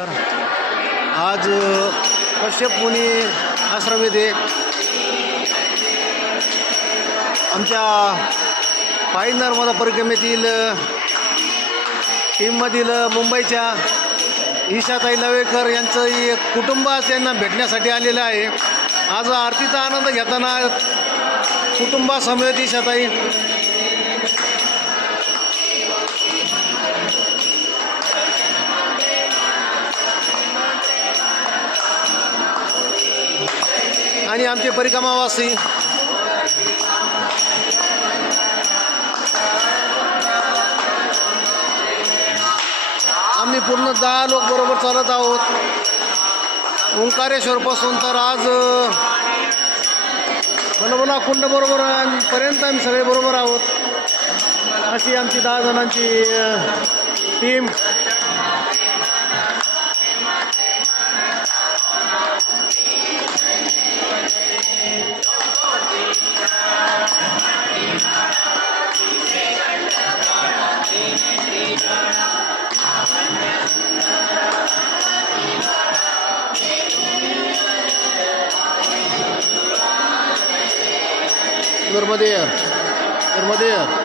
आज कश्यप मुनी आश्रम येथे आमच्या पायी नर्मदा परिक्रमेतील टीममधील मुंबईच्या ईशाताई लवेकर यांचं एक कुटुंब त्यांना भेटण्यासाठी आलेलं आहे। आज आरतीचा आनंद घेताना कुटुंबासमेत ईशाताई आणि आमचे परिक्रमावासी आम्ही पूर्ण 10 लोक बरोबर चालत आहोत। ओंकारेश्वरपासून तर आज भलभला कुंड बरोबर पर्यंत आम्ही सगळे बरोबर आहोत। अशी आमची 10 जणांची टीम नर्मदे